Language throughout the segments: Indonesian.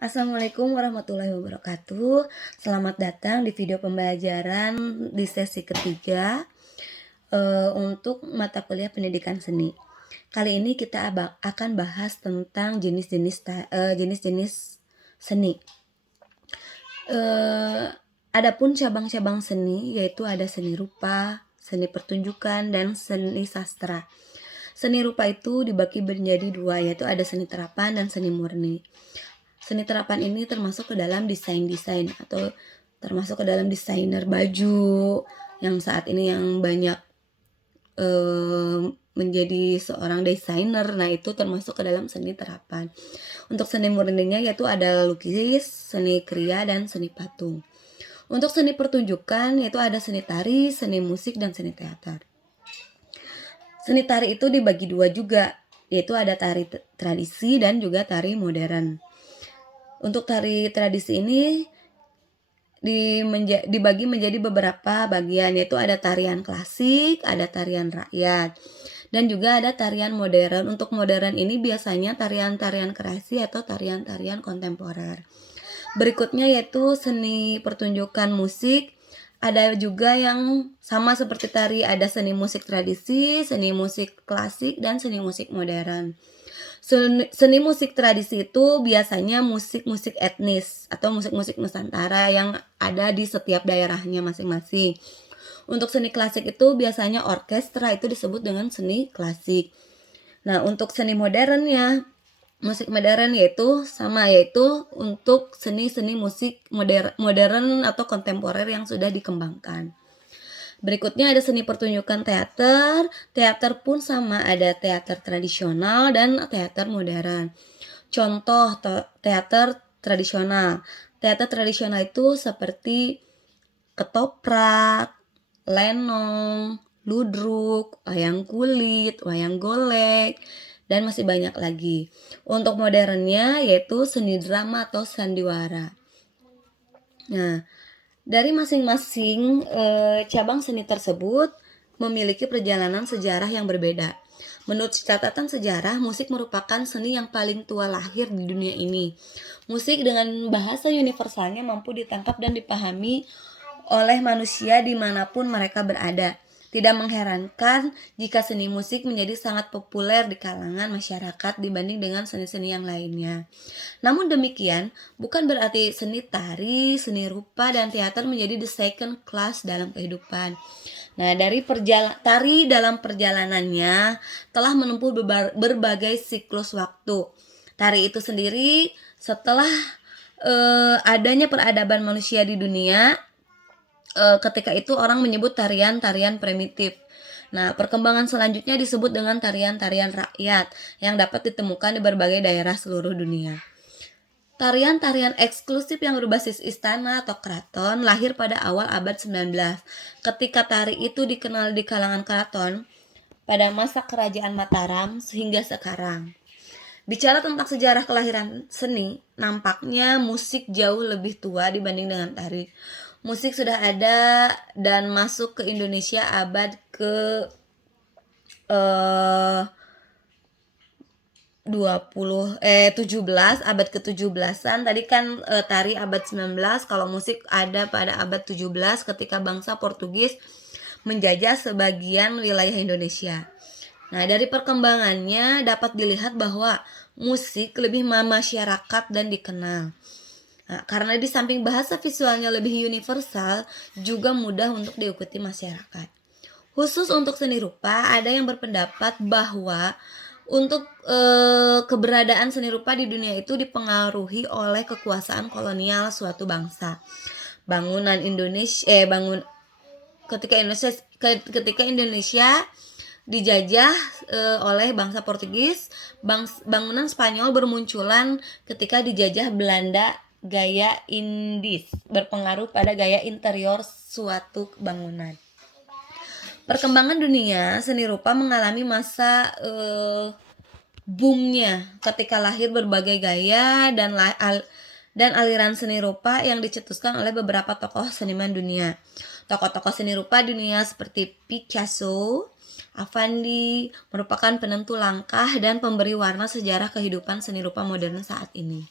Assalamualaikum warahmatullahi wabarakatuh. Selamat datang di video pembelajaran di sesi ketiga untuk mata kuliah pendidikan seni. Kali ini kita akan bahas tentang jenis-jenis seni. Adapun cabang-cabang seni yaitu ada seni rupa, seni pertunjukan, dan seni sastra. Seni rupa itu dibagi menjadi dua, yaitu ada seni terapan dan seni murni. Seni terapan ini termasuk ke dalam desain atau termasuk ke dalam desainer baju yang saat ini yang banyak menjadi seorang desainer. Nah, itu termasuk ke dalam seni terapan. Untuk seni murninya yaitu ada lukis, seni kriya, dan seni patung. Untuk seni pertunjukan yaitu ada seni tari, seni musik, dan seni teater. Seni tari itu dibagi dua juga, yaitu ada tari tradisi dan juga tari modern. Untuk tari tradisi ini dibagi menjadi beberapa bagian, yaitu ada tarian klasik, ada tarian rakyat, dan juga ada tarian modern. Untuk modern ini biasanya tarian-tarian kreasi atau tarian-tarian kontemporer. Berikutnya yaitu seni pertunjukan musik. Ada juga yang sama seperti tari, ada seni musik tradisi, seni musik klasik, dan seni musik modern. Seni musik tradisi itu biasanya musik-musik etnis atau musik-musik Nusantara yang ada di setiap daerahnya masing-masing. Untuk seni klasik itu biasanya orkestra itu disebut dengan seni klasik. Nah, untuk seni modernnya, musik modern yaitu untuk seni-seni musik modern atau kontemporer yang sudah dikembangkan. Berikutnya ada seni pertunjukan teater. Teater pun sama, ada teater tradisional dan teater modern. Contoh teater tradisional. Teater tradisional itu seperti ketoprak, lenong, ludruk, wayang kulit, wayang golek, dan masih banyak lagi. Untuk modernnya yaitu seni drama atau sandiwara. Nah, dari masing-masing cabang seni tersebut memiliki perjalanan sejarah yang berbeda. Menurut catatan sejarah, musik merupakan seni yang paling tua lahir di dunia ini. Musik dengan bahasa universalnya mampu ditangkap dan dipahami oleh manusia dimanapun mereka berada. Tidak mengherankan jika seni musik menjadi sangat populer di kalangan masyarakat dibanding dengan seni-seni yang lainnya. Namun demikian, bukan berarti seni tari, seni rupa, dan teater menjadi the second class dalam kehidupan. Nah, dari tari dalam perjalanannya telah menempuh berbagai siklus waktu. Tari itu sendiri setelah adanya peradaban manusia di dunia, ketika itu orang menyebut tarian-tarian primitif. Nah, perkembangan selanjutnya disebut dengan tarian-tarian rakyat yang dapat ditemukan di berbagai daerah seluruh dunia. Tarian-tarian eksklusif yang berbasis istana atau keraton lahir pada awal abad 19. Ketika tari itu dikenal di kalangan keraton pada masa kerajaan Mataram hingga sekarang. Bicara tentang sejarah kelahiran seni, nampaknya musik jauh lebih tua dibanding dengan tari. Musik sudah ada dan masuk ke Indonesia abad ke 17, abad ke-17-an. Tadi kan tari abad 19, kalau musik ada pada abad 17 ketika bangsa Portugis menjajah sebagian wilayah Indonesia. Nah, dari perkembangannya dapat dilihat bahwa musik lebih masyarakat dan dikenal. Nah, karena di samping bahasa visualnya lebih universal, juga mudah untuk diikuti masyarakat. Khusus untuk seni rupa, ada yang berpendapat bahwa untuk keberadaan seni rupa di dunia itu dipengaruhi oleh kekuasaan kolonial suatu bangsa. Ketika Indonesia dijajah oleh bangsa Portugis, bangunan Spanyol bermunculan ketika dijajah Belanda. Gaya Indis berpengaruh pada gaya interior suatu bangunan. Perkembangan dunia seni rupa mengalami masa boomnya ketika lahir berbagai gaya dan aliran seni rupa yang dicetuskan oleh beberapa tokoh seniman dunia. Tokoh-tokoh seni rupa dunia seperti Picasso, Avandi merupakan penentu langkah dan pemberi warna sejarah kehidupan seni rupa modern saat ini.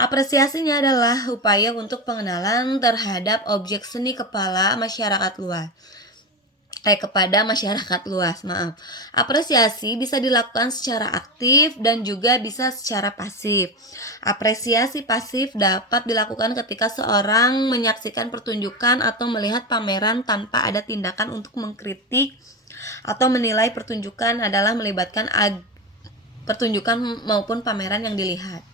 Apresiasinya adalah upaya untuk pengenalan terhadap objek seni kepada masyarakat luas. Apresiasi bisa dilakukan secara aktif dan juga bisa secara pasif. Apresiasi pasif dapat dilakukan ketika seorang menyaksikan pertunjukan atau melihat pameran tanpa ada tindakan untuk mengkritik atau menilai pertunjukan adalah melibatkan pertunjukan maupun pameran yang dilihat.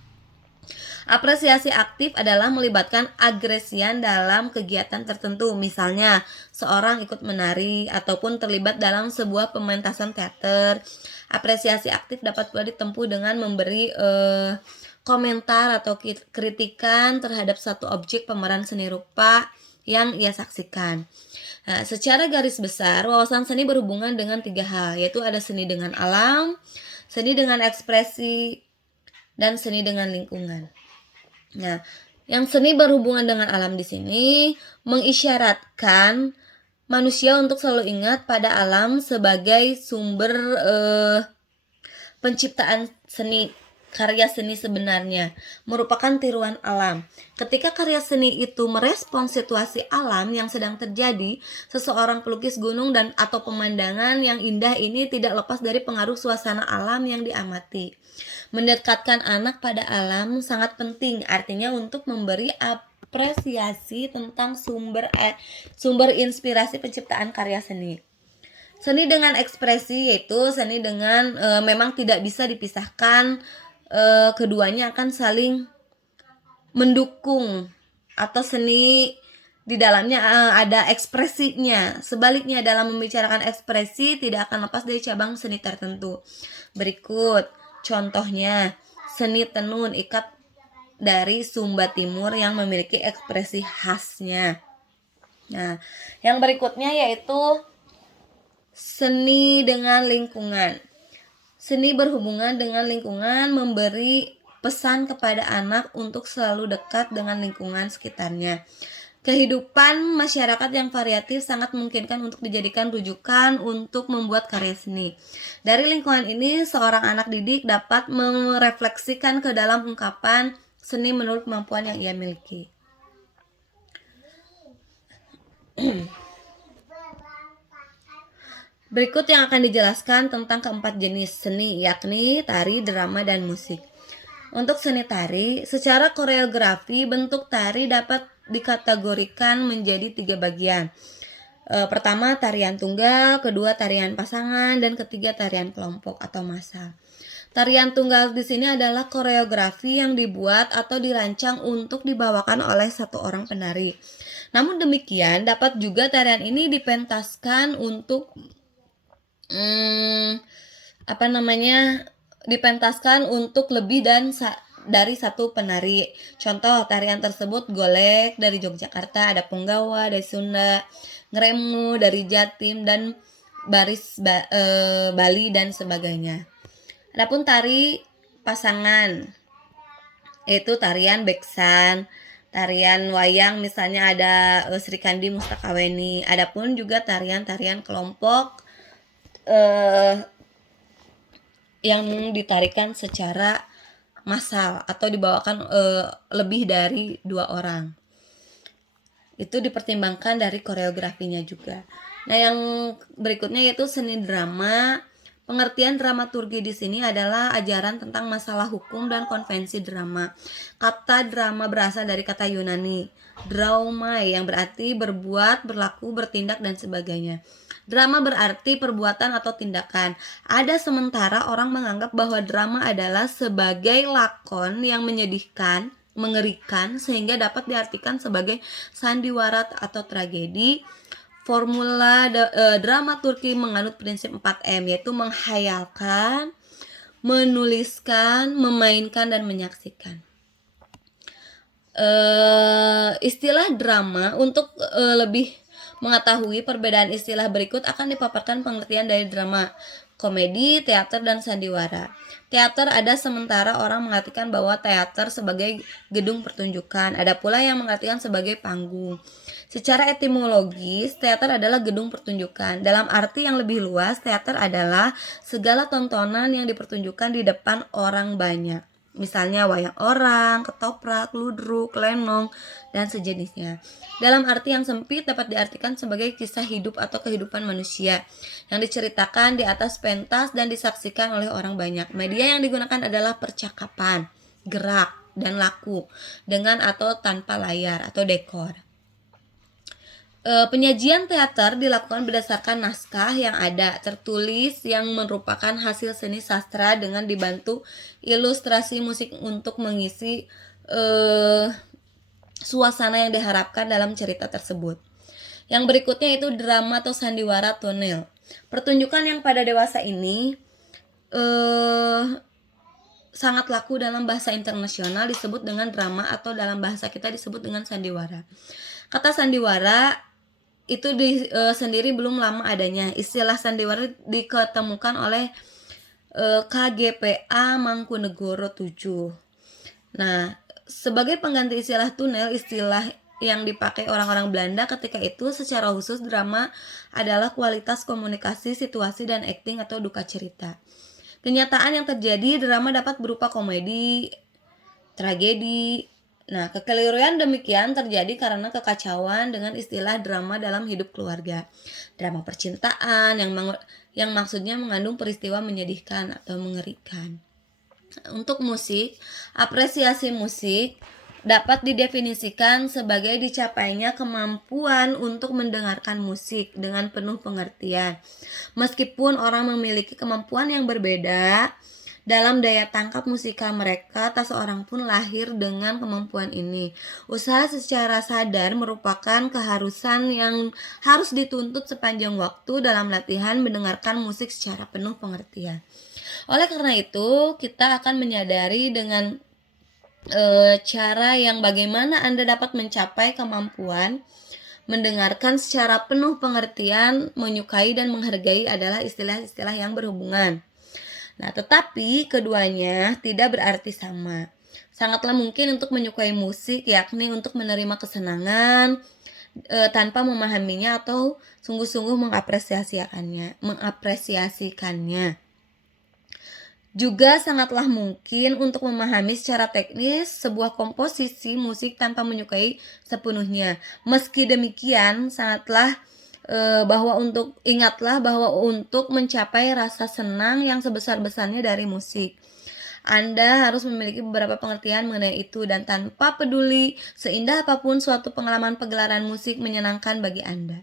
Apresiasi aktif adalah melibatkan agresian dalam kegiatan tertentu, misalnya seorang ikut menari ataupun terlibat dalam sebuah pementasan teater. Apresiasi aktif dapat pula ditempuh dengan memberi komentar atau kritikan terhadap satu objek pemeran seni rupa yang ia saksikan. Nah, secara garis besar, wawasan seni berhubungan dengan 3 hal, yaitu ada seni dengan alam, seni dengan ekspresi, dan seni dengan lingkungan. Nah, yang seni berhubungan dengan alam di sini mengisyaratkan manusia untuk selalu ingat pada alam sebagai sumber penciptaan seni. Karya seni sebenarnya merupakan tiruan alam. Ketika karya seni itu merespons situasi alam yang sedang terjadi, seseorang pelukis gunung dan atau pemandangan yang indah ini tidak lepas dari pengaruh suasana alam yang diamati. Mendekatkan anak pada alam sangat penting, artinya untuk memberi apresiasi tentang sumber inspirasi penciptaan karya seni. Seni dengan ekspresi yaitu seni dengan memang tidak bisa dipisahkan, keduanya akan saling mendukung, atau seni di dalamnya ada ekspresinya. Sebaliknya, dalam membicarakan ekspresi tidak akan lepas dari cabang seni tertentu. Berikut contohnya, seni tenun ikat dari Sumba Timur yang memiliki ekspresi khasnya. Nah, yang berikutnya yaitu seni dengan lingkungan. Seni berhubungan dengan lingkungan memberi pesan kepada anak untuk selalu dekat dengan lingkungan sekitarnya. Kehidupan masyarakat yang variatif sangat memungkinkan untuk dijadikan rujukan untuk membuat karya seni. Dari lingkungan ini, seorang anak didik dapat merefleksikan ke dalam ungkapan seni menurut kemampuan yang ia miliki. Berikut yang akan dijelaskan tentang keempat jenis seni, yakni tari, drama, dan musik. Untuk seni tari, secara koreografi bentuk tari dapat dikategorikan menjadi 3 bagian. Pertama tarian tunggal, kedua tarian pasangan, dan ketiga tarian kelompok atau massal. Tarian tunggal di sini adalah koreografi yang dibuat atau dirancang untuk dibawakan oleh satu orang penari. Namun demikian, dapat juga tarian ini dipentaskan untuk dipentaskan untuk lebih dari satu penari. Contoh tarian tersebut golek dari Yogyakarta, ada punggawa dari Sunda, ngremu dari Jatim, dan baris Bali dan sebagainya. Adapun tari pasangan yaitu tarian beksan, tarian wayang misalnya ada Sri Kandi Mustakaweni. Adapun juga tarian-tarian kelompok yang ditarikan secara massal atau dibawakan lebih dari 2 orang. Itu dipertimbangkan dari koreografinya juga. Nah, yang berikutnya yaitu seni drama. Pengertian dramaturgi di sini adalah ajaran tentang masalah hukum dan konvensi drama. Kata drama berasal dari kata Yunani draumai yang berarti berbuat, berlaku, bertindak, dan sebagainya. Drama berarti perbuatan atau tindakan. Ada sementara orang menganggap bahwa drama adalah sebagai lakon yang menyedihkan, mengerikan, sehingga dapat diartikan sebagai sandiwara atau tragedi. Formula dramaturgi menganut prinsip 4M, yaitu menghayalkan, menuliskan, memainkan, dan menyaksikan. Istilah drama. Untuk lebih mengetahui perbedaan istilah berikut akan dipaparkan pengertian dari drama, komedi, teater, dan sandiwara. Teater ada sementara orang mengartikan bahwa teater sebagai gedung pertunjukan. Ada pula yang mengartikan sebagai panggung. Secara etimologis, teater adalah gedung pertunjukan. Dalam arti yang lebih luas, teater adalah segala tontonan yang dipertunjukkan di depan orang banyak. misalnya wayang orang, ketoprak, ludruk, lenong, dan sejenisnya. Dalam arti yang sempit dapat diartikan sebagai kisah hidup atau kehidupan manusia yang diceritakan di atas pentas dan disaksikan oleh orang banyak. Media yang digunakan adalah percakapan, gerak, dan laku dengan atau tanpa layar atau dekor. Penyajian teater dilakukan berdasarkan naskah yang ada tertulis yang merupakan hasil seni sastra dengan dibantu ilustrasi musik untuk mengisi suasana yang diharapkan dalam cerita tersebut. Yang berikutnya itu drama atau sandiwara tonel. Pertunjukan yang pada dewasa ini sangat laku dalam bahasa internasional disebut dengan drama atau dalam bahasa kita disebut dengan sandiwara. Kata sandiwara itu sendiri belum lama adanya. Istilah sandiwara diketemukan oleh KGPA Mangkunegoro 7. Nah, sebagai pengganti istilah tunel, istilah yang dipakai orang-orang Belanda ketika itu secara khusus drama adalah kualitas komunikasi, situasi, dan akting atau duka cerita. Kenyataan yang terjadi, drama dapat berupa komedi, tragedi. Nah, kekeliruan demikian terjadi karena kekacauan dengan istilah drama dalam hidup keluarga. Drama percintaan yang maksudnya mengandung peristiwa menyedihkan atau mengerikan. Untuk musik, apresiasi musik dapat didefinisikan sebagai dicapainya kemampuan untuk mendengarkan musik dengan penuh pengertian. Meskipun orang memiliki kemampuan yang berbeda dalam daya tangkap musikal mereka, tak seorang pun lahir dengan kemampuan ini. Usaha secara sadar merupakan keharusan yang harus dituntut sepanjang waktu dalam latihan mendengarkan musik secara penuh pengertian. Oleh karena itu, kita akan menyadari dengan cara yang bagaimana Anda dapat mencapai kemampuan mendengarkan secara penuh pengertian, menyukai dan menghargai adalah istilah-istilah yang berhubungan. Nah, tetapi keduanya tidak berarti sama. Sangatlah mungkin untuk menyukai musik, yakni untuk menerima kesenangan tanpa memahaminya atau sungguh-sungguh mengapresiasikannya. Juga sangatlah mungkin untuk memahami secara teknis sebuah komposisi musik tanpa menyukai sepenuhnya. Meski demikian, ingatlah bahwa untuk mencapai rasa senang yang sebesar-besarnya dari musik, Anda harus memiliki beberapa pengertian mengenai itu, dan tanpa peduli seindah apapun suatu pengalaman pegelaran musik menyenangkan bagi Anda.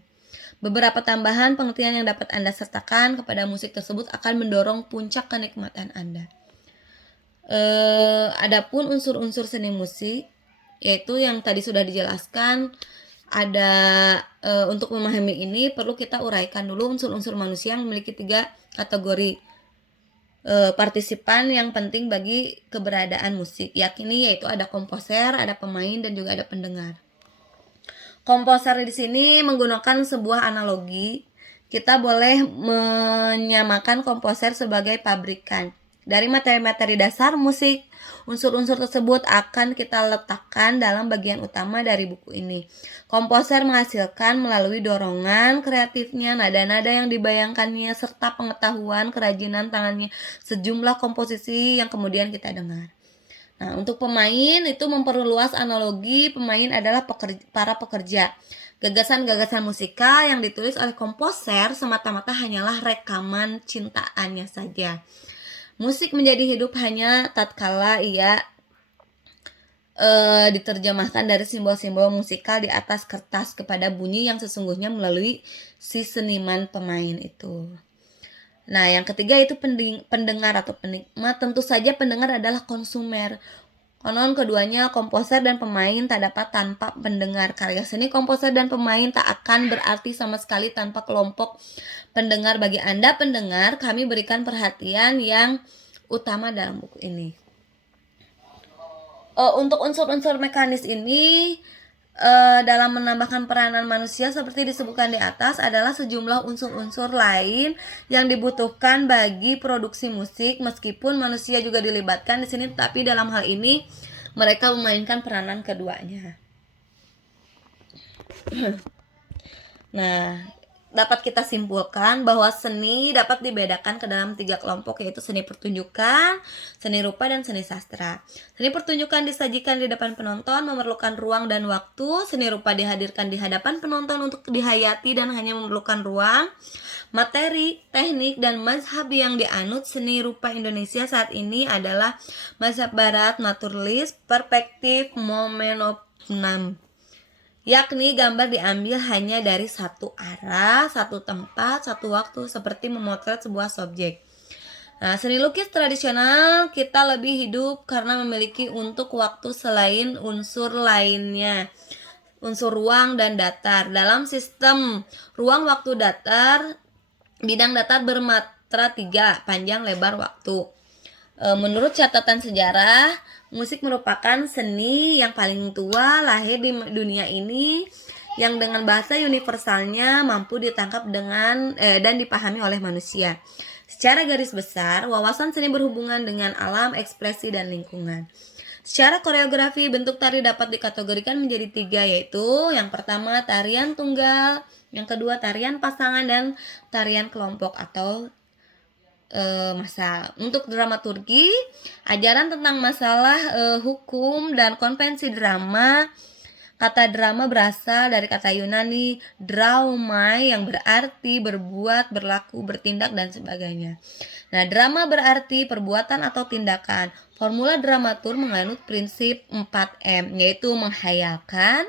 Beberapa tambahan pengertian yang dapat Anda sertakan kepada musik tersebut akan mendorong puncak kenikmatan Anda. Adapun unsur-unsur seni musik, yaitu yang tadi sudah dijelaskan, ada untuk memahami ini perlu kita uraikan dulu unsur-unsur manusia yang memiliki 3 kategori partisipan yang penting bagi keberadaan musik, yaitu ada komposer, ada pemain, dan juga ada pendengar. Komposer di sini menggunakan sebuah analogi. Kita boleh menyamakan komposer sebagai pabrikan. Dari materi-materi dasar musik, unsur-unsur tersebut akan kita letakkan dalam bagian utama dari buku ini. Komposer menghasilkan melalui dorongan kreatifnya, nada-nada yang dibayangkannya, serta pengetahuan kerajinan tangannya sejumlah komposisi yang kemudian kita dengar. Nah, untuk pemain itu memperluas analogi, pemain adalah para pekerja. Gagasan-gagasan musikal yang ditulis oleh komposer semata-mata hanyalah rekaman cintaannya saja. Musik menjadi hidup hanya tatkala ia diterjemahkan dari simbol-simbol musikal di atas kertas kepada bunyi yang sesungguhnya melalui si seniman pemain itu. Nah, yang ketiga itu pendengar atau penikmat. Tentu saja pendengar adalah konsumer. Konon keduanya, komposer dan pemain, tak dapat tanpa pendengar. Karya seni komposer dan pemain tak akan berarti sama sekali tanpa kelompok pendengar. Bagi Anda pendengar, kami berikan perhatian yang utama dalam buku ini. Untuk unsur-unsur mekanis ini dalam menambahkan peranan manusia seperti disebutkan di atas adalah sejumlah unsur-unsur lain yang dibutuhkan bagi produksi musik. Meskipun manusia juga dilibatkan di sini, tapi dalam hal ini mereka memainkan peranan keduanya. Nah, dapat kita simpulkan bahwa seni dapat dibedakan ke dalam 3 kelompok, yaitu seni pertunjukan, seni rupa, dan seni sastra. Seni pertunjukan disajikan di depan penonton, memerlukan ruang dan waktu. Seni rupa dihadirkan di hadapan penonton untuk dihayati dan hanya memerlukan ruang, materi, teknik, dan mazhab yang dianut seni rupa Indonesia saat ini adalah mazhab barat, naturalis, perspektif, momenopnam, yakni gambar diambil hanya dari satu arah, satu tempat, satu waktu, seperti memotret sebuah subjek. Nah, seni lukis tradisional kita lebih hidup karena memiliki untuk waktu selain unsur lainnya, unsur ruang dan datar. Dalam sistem ruang waktu datar, bidang datar bermatra 3, panjang lebar waktu. Menurut catatan sejarah, musik merupakan seni yang paling tua lahir di dunia ini, yang dengan bahasa universalnya mampu ditangkap dengan dan dipahami oleh manusia. Secara garis besar, wawasan seni berhubungan dengan alam, ekspresi, dan lingkungan. Secara koreografi, bentuk tari dapat dikategorikan menjadi 3, yaitu yang pertama tarian tunggal, yang kedua tarian pasangan, dan tarian kelompok atau massal. Untuk dramaturgi, ajaran tentang masalah hukum dan konvensi drama. Kata drama berasal dari kata Yunani draumai yang berarti berbuat, berlaku, bertindak, dan sebagainya. Nah, drama berarti perbuatan atau tindakan. Formula dramatur menganut prinsip 4M, yaitu menghayalkan,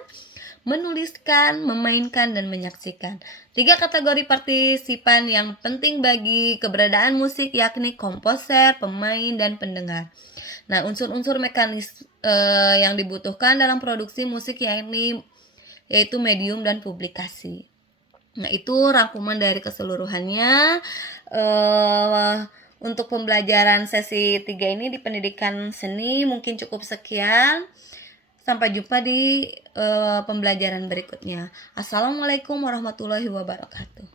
menuliskan, memainkan, dan menyaksikan. 3 kategori partisipan yang penting bagi keberadaan musik yakni komposer, pemain, dan pendengar. Nah, unsur-unsur mekanis yang dibutuhkan dalam produksi musik yaitu medium dan publikasi. Nah, itu rangkuman dari keseluruhannya. Untuk pembelajaran sesi 3 ini di pendidikan seni mungkin cukup sekian. Sampai jumpa di pembelajaran berikutnya. Assalamualaikum warahmatullahi wabarakatuh.